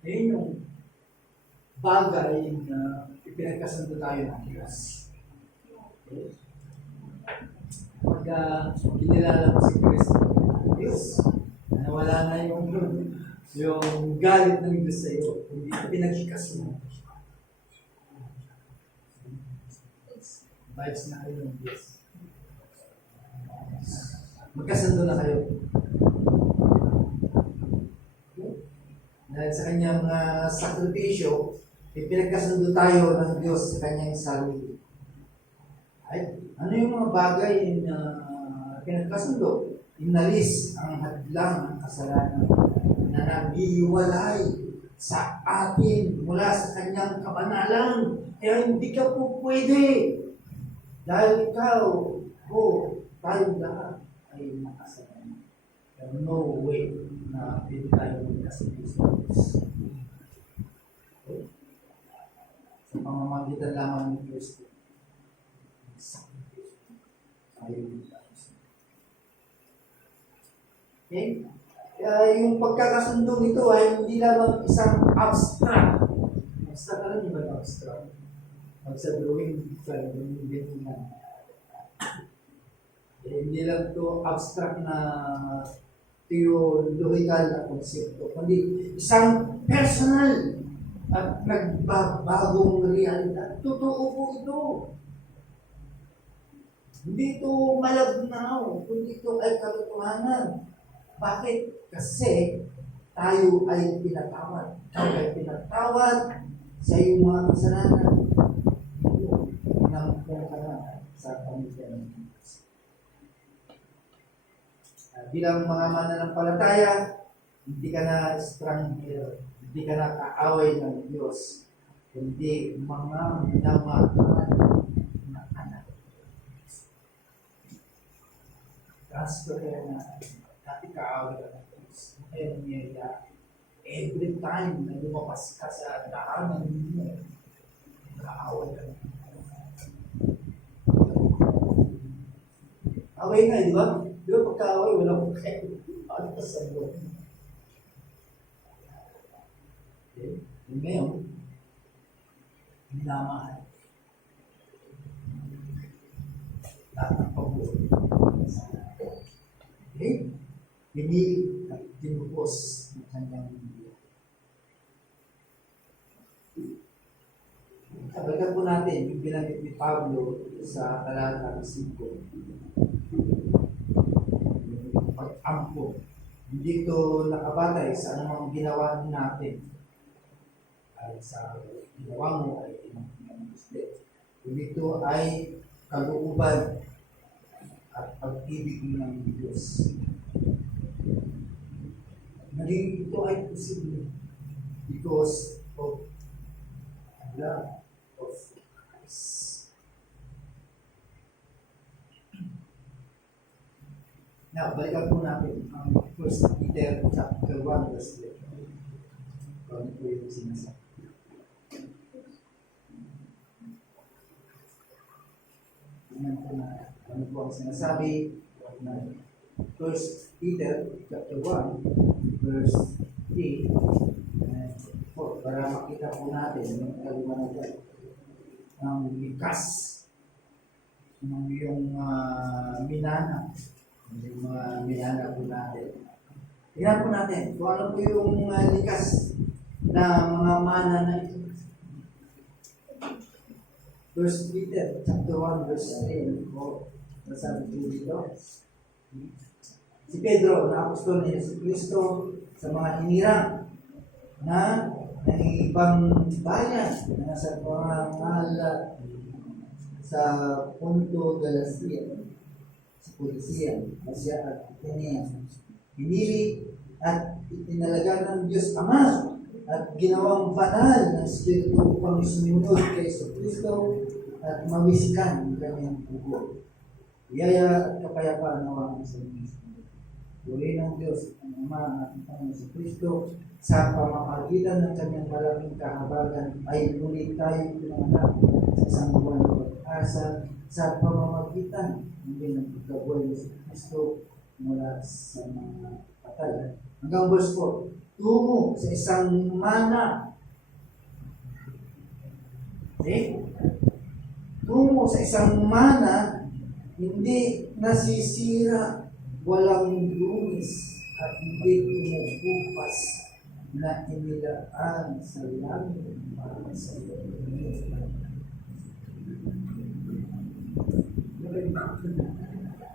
yun yung bagay na ipinagkasundo tayo ng Diyos. Okay? Pag kinilala mo si Kristo, Diyos, nawala na yung galit ng Diyos sa iyo, hindi pinagkasundo. Vibes na kayo ng Diyos. Magkasundo na kayo. Dahil sa kanyang sakripisyo, ipinagkasundo tayo ng Diyos sa kanyang sarili. Ay, ano yung mga bagay na pinagkasundo? Inalis ang hadlang ng kasalanan na naghihiwalay sa atin mula sa kanyang kabanalan. Kaya hindi ka po pwede. Dahil ikaw, tayo lahat ay nakasalanan. There no way na pwede tayo magkasundo sa Diyos. Okay? Sa pamamagitan lamang ng Kristo. Okay? Yung pagkakasundo nito ay hindi lamang isang abstract. Abstract, alam niyo ba yung abstract? Pag sa drawing, ganyan lang. Hindi lang ito abstract na theological na konsepto, kundi isang personal at nagbabagong realidad. Totoo po ito. Hindi ito malabnaw, kundi ito ay katotohanan. Bakit? Kasi tayo ay pinatawad. Ikaw ay pinatawad sa iyong mga kasalanan. Inampong ka na sa pamilya ng Diyos. Bilang mga mananampalataya, hindi ka na stranger, hindi ka na kaaway ng Diyos, kundi mga minamahal na anak. Transfer ka na dati kaaway ka ng Diyos. Ngayon niya, every time na lumapas ka sa daanan mo, kaaway ka ng Diyos. Away nga, di ba? Di ba pagka-away, walang kayo. Ano ka sa loob? Okay? Ngayon, minamahal. Lahat ng pagbuhay. Okay? Pinili at tinubos ng kanyang buhay. Balikan po natin yung binanggit ni Pablo sa talata 5. Pag-ampo. Hindi ito nakabatay sa anumang ginawa natin. Ay sa ginawa mo ay inang gusto. Ito ay kalooban at pag-ibig ng Diyos. Naging ito ay posible because of love of Christ. Now, balikan po natin ang 1 Peter chapter 1 verse 3. Ano po yung sinasabi? Ano po ang sinasabi na 1 Peter chapter 1 verse 3 and 4 para makita po natin yung kaliwanagan ng likas ng yung minana, yung mga minana po natin. Tingnan po natin kung ano po yung likas na mga mana na ito. 1 Peter chapter 1 verse 3 po, nasabi po dito. Si Pedro, na apostol ni Yesu Cristo sa mga hinirang na ng ibang bayan na nasa pangalan sa Punto Galacia, sa Polisia, Asia at Atenea. Pinili at itinalaga ng Diyos Ama at ginawang banal ng Espiritu upang sumunod kay Yesu Cristo at mawisikan ang kanyang pugo. Biyaya at kapayapaan nawa ang sa inyo. Puri ng Diyos ang Ama at ang Panginoon sa Kristo sa pamamagitan ng kanyang malaking kahabagan ay muli tayo pinanganak sa isang buwan ng pag-asa sa pamamagitan ng pagkabuhay sa Kristo mula sa mga patay. Hanggang verse 4, tungo sa isang mana. Okay? Tungo sa isang mana, hindi nasisira, walang lumis at hindi tumubukas na inilaan sa langit para sa iyo.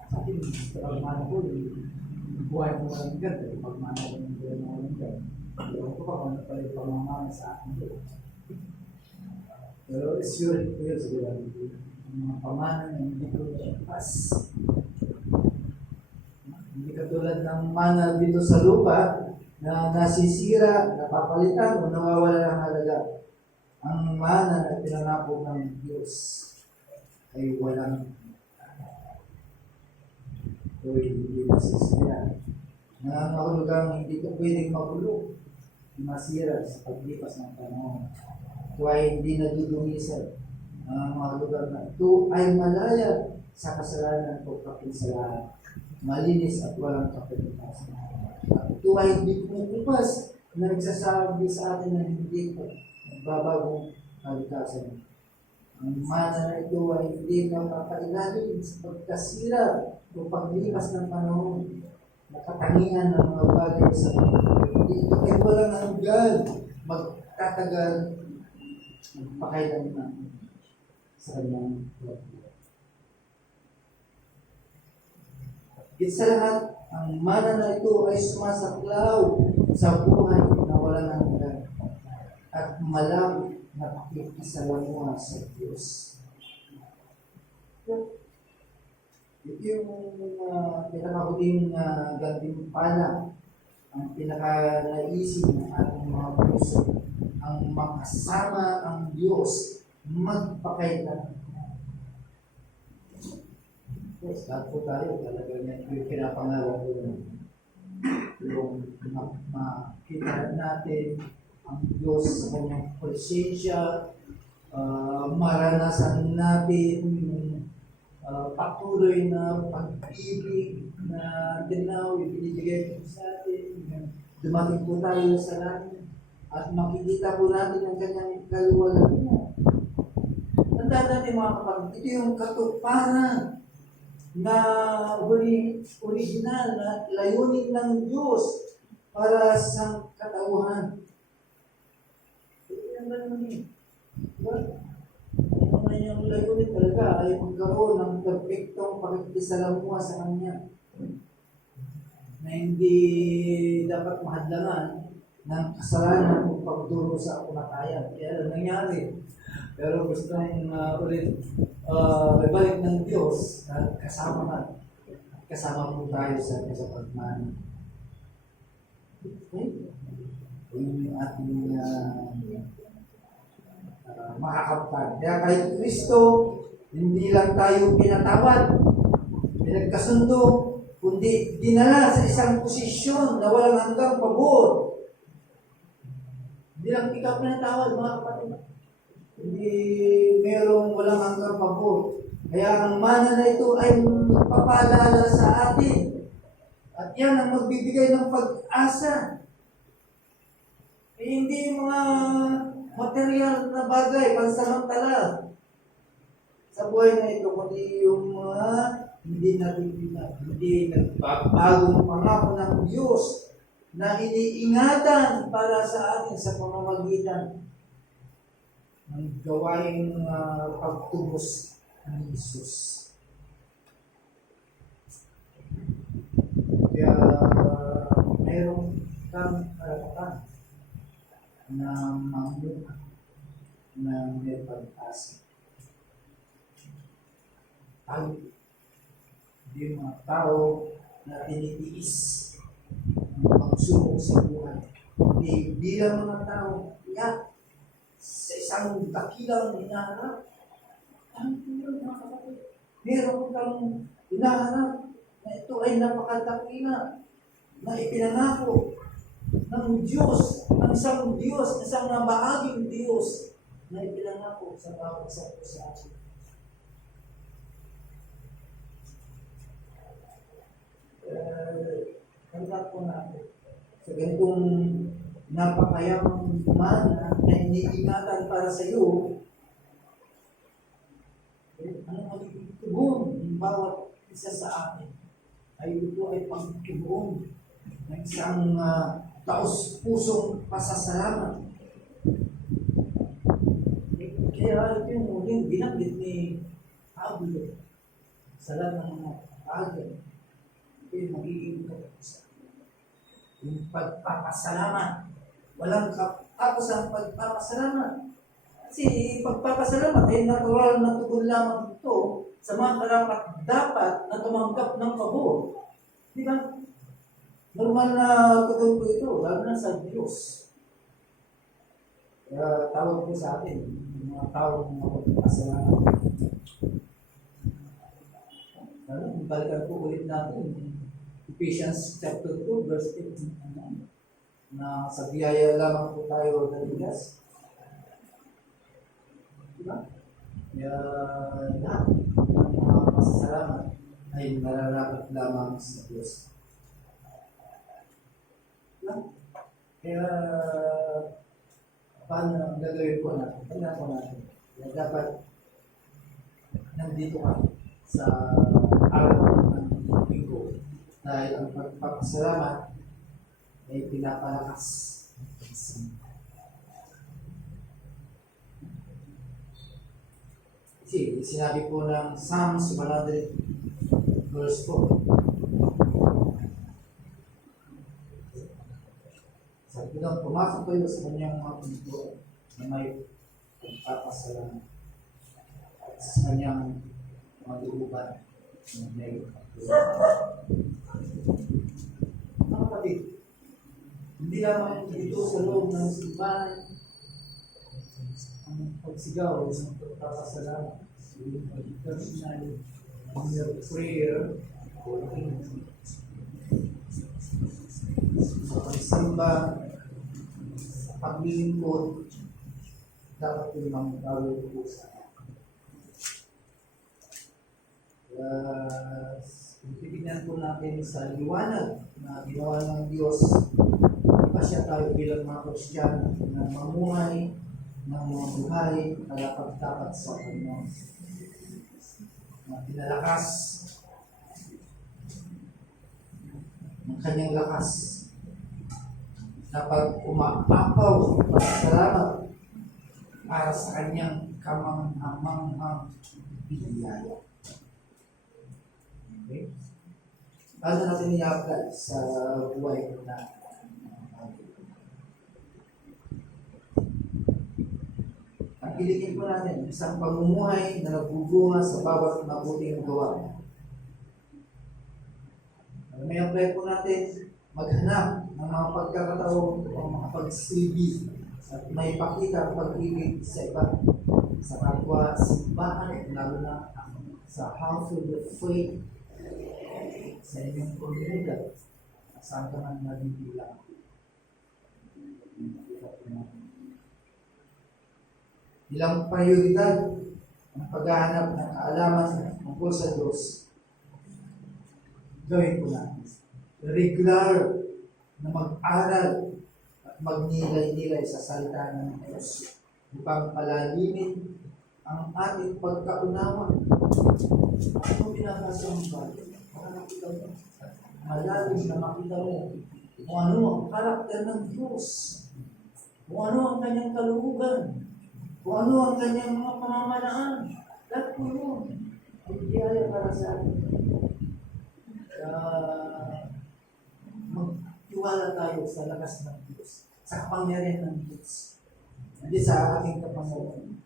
Sa akin, pagmana ko, buhay mo walang ganda. Pagmana ko ng buhay mo walang ganda. Ewan ko pa kung ano pala yung pamamana sa akin. Pero sure ko yun siguro. Mga pamana na hindi ko pas. Hindi katulad ng mana dito sa lupa na nasisira, napapalitan o nawawala ng halaga. Ang mana na pinangako ng Diyos ay walang o hindi nasisira. Nangangahulugang hindi ito pwedeng magulo, masira sa paglipas ng panahon. Ito ay hindi nadudumisan. Mga lugar na ito ay malaya sa kasalanan o kapinsalahan. Malinis at walang kapilipasan. Ito ay hindi kumukupas na nagsasabi sa atin na hindi po nagbabagong kalikasan. Ang mana na ito ay hindi napapailalim sa pagkasira o paglipas ng panahon. Nakatangian ng mga bagay sa mundo. Hindi ito ay walang hanggan. Magtatagal, magpakailan na sa kanyang buhay. Sa lahat, ang mana na ito ay sumasaklaw sa buhay na walang hanggan at malam na pakikisalamuha sa Diyos. Ito yung pinakahuling gantimpala, ang pinakanaisip ng ating mga puso, ang makasama ang Diyos magpakailan. Yes, lahat po tayo, talaga niya yung pinapangarap ko yung makita natin ang Diyos sa kanyang presensya, maranasan natin yung patuloy na pag-ibig na tinaw, ibinibigay po sa atin. Dumating po tayo sa langit at makikita po natin ang kanyang kaluwalhatian. Tandaan natin mga kapatid, ito yung katuparan na original na layunin ng Diyos para sa katauhan. Ito yung layunin. Ang kanyang layunin talaga ay magkaroon ng perfectong pakikisalamuha sa Kanya na hindi dapat mahadlangan ng kasalanan o pagduro sa kamatayan. Kaya nangyari. Pero gusto nang ulit ibalik ng Diyos at kasama po tayo sa pagmana. Okay? Yun yung ating makakapag. Kaya kay Kristo, hindi lang tayo pinatawad, pinagkasundo, kundi dinala sa isang posisyon na walang hanggang pabor. Hindi lang ikaw pinatawad, mga kapatid. Hindi merong walang hanggang pabor. Kaya ang mana na ito ay magpapaalala sa atin. At yan ang magbibigay ng pag-asa. Hindi mga material na bagay, pansamantala sa buhay na ito, kundi yung mga hindi nagbabagong pangako ng Diyos na iniingatan para sa atin sa pamamagitan ng gawaing pagtubos ng Jesus. Kaya mayroong kang karapatan na mamuha na may pag-asa. Tayo, hindi mga tao na tinitiis ang pagsubok sa buhay. Hindi bilang mga tao, sa isang dakilang hinaharap. Ano yun, mga kapatid? Meron kang hinaharap na ito ay napakadakila na ipinangako ng Diyos, ng isang Diyos, isang nabahaging Diyos na ipinangako sa bawat isa po sa atin. Tanda po natin sa ganitong napakayang mana na iniingatan para sa iyo, ano magiging tugon ng bawat isa sa atin ay ito ay pagtugon ng isang taos-pusong pasasalamat. Kaya ito yung muling binanggit ni Pablo sa lahat ng mga bagay. Ito yung magiging katapusan. Yung pagpapasalamat. Walang tapos ang pagpapasalamat. Kasi pagpapasalamat ay natural na tugon lamang ito sa mga karapat dapat na tumanggap ng pabor. Di ba? Normal na tugon po ito, lalo na sa Diyos. Kaya tawag po sa atin, yung mga tawag ng pagpapasalamat. Balikan po ulit natin Ephesians chapter 2, verse 8 na sa biyaya lamang po tayo naligas. Diba? Kaya lahat ng mga pasasalamat ay nararapat lamang sa Diyos. Diba? Kaya paano ang gagawin po natin? Kailangan po natin. Kaya dapat nandito ka sa araw ng linggo dahil ang pagpapasalamat ay pinapalakas. Kasi sinabi po ng Psalms 100 verse 4. Sabi doon, pumasok kayo sa kanyang mga pinto na may pagpapasalamat at sa kanyang mga luban na may mga kapatid. Hindi lamang dito sa loob ng simbahan ang pagsigaw ng pagpapasalamat. Yung personal prayer o sa pagsimba, sa paglilingkod, dapat yung mga gawin po sa kung titignan po natin sa liwanag na ginawa ng Diyos, pasya tayo bilang mga Kristiyano na mamuhay ng mga buhay na dapat sa Panginoon. Na pinalakas ng kanyang lakas na pag umapapaw ng pasalamat para sa kanyang kamanghamanghang biyaya. Okay? Paano natin i-apply sa buhay na ang pilitin po natin, isang pamumuhay na nagbubunga sa bawat mabuting gawa. May apply po natin maghanap ng mga pagkakataon o mga pagsilbi at may pakita ang pag-ibig sa iba, sa kapwa simbahan, lalo na sa household of faith, sa inyong komunidad, saan ka man nabibilang. Ilang prioridad ang paghahanap ng kaalaman tungkol sa Diyos. Gawin ko natin. Regular na mag-aral at magnilay-nilay sa salita ng Diyos upang palalimin ang ating pagkaunawa. Ano binabasa ang Bible? Para nakita mo. Malalim na makita mo kung ano ang karakter ng Diyos, kung ano ang kanyang kaluhugan, kung ano ang kanyang mga pamamanaan. Lahat po yun ay biyaya para sa atin. Magtiwala tayo sa lakas ng Diyos, sa kapangyarihan ng Diyos, hindi sa ating kapangyarihan.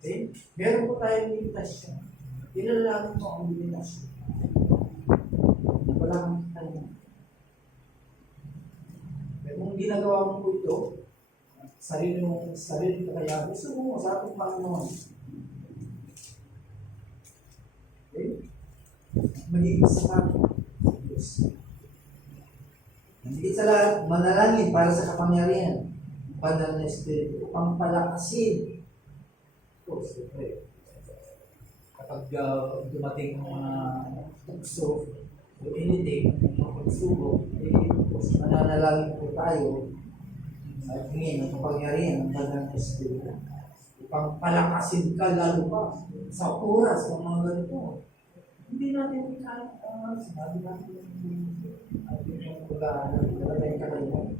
Okay? Meron po tayong limitasyon. Ilalangin mo ang limitasyon. Wala kang kanya. Pero kung ginagawa mo po ito, sarili ka kaya, gusto mo sa ating Panginoon. Okay? Magiging sa Diyos. Higit sa lahat, manalangin para sa kapangyarihan ng Banal na Espiritu upang palakasin. Of course, kapag dumating ang mga tukso o anything, mga pagsubok, mananalangin po tayo at hingin ang kapangyarihan ng Banal na Espiritu upang palakasin ka lalo pa sa oras ng mga ganito. Hindi natin kaya, sinabi natin yung pag-aalala ka rin.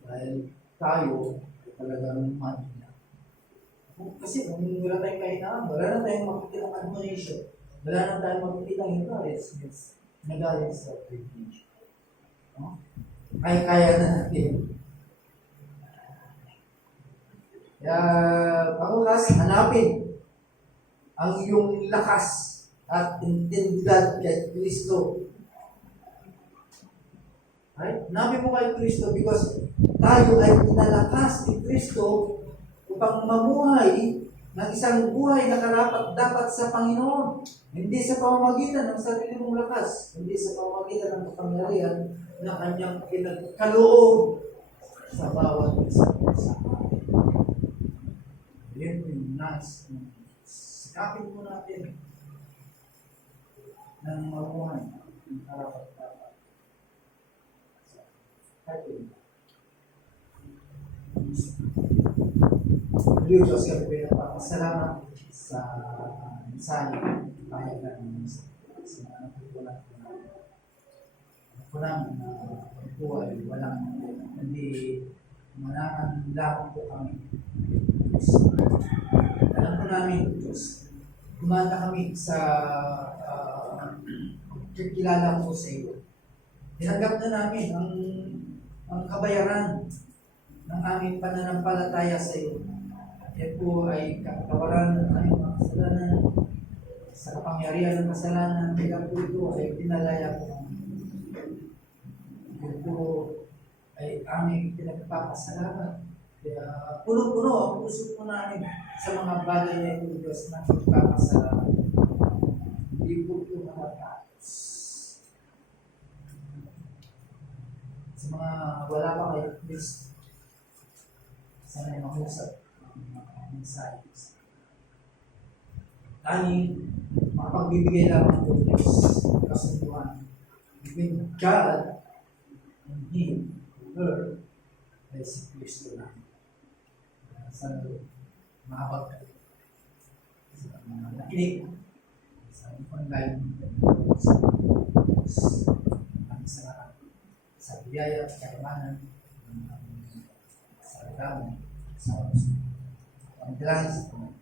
Dahil tayo, talagang mahina. Kasi kung wala tayong kahinaan, wala na tayong makikita ng admonition, wala na tayong makikita ng encouragement na galing sa privilege. Kaya na natin. Kaya, pangulas, hanapin ang iyong lakas at intensidad kay Kristo. Right? Nabi mo kay Kristo because tayo ay pinalakas ni Kristo upang mamuhay ng isang buhay na karapat-dapat sa Panginoon. Hindi sa pamamagitan ng sarili mong lakas, hindi sa pamamagitan ng kapangyarihan na kanyang pinagkaloob sa bawat isa sa atin. Yan yung nice. Sikapin po natin ng mamuhay ng karapat-dapat. Diyos, kami pinapapasalamat sa mensahe kahit na sa natutunan ko namin na buhay, walang hindi manangan lamang po kami. Alam po namin, Diyos, kumanda kami sa kilala ko sa iyo. Tinanggap na namin ang kabayaran ng aming pananampalataya sa iyo. Yan po ay kapatawaran ng aming mga kasalanan sa kapangyarihan ng kasalanan. Kaya po ito ay pinalaya ko. Yan po ay aming pinagpapasalamat. Kaya puno-puno ang puso po namin sa mga bagay na ito, Diyos, na pinagpapasalamat. Hindi po ito matatapos. Sa mga wala pa kayo, please, sana yung mahusap ang mensahe. Tanging makapagbibigay lamang po Diyos kasunduan between God and Him, her, ay si Kristo na. Sana makapag sa mga nakinig sa online sa biyaya at kaimanan sa reklamo sa oras. Ang dalangin sa Panginoon.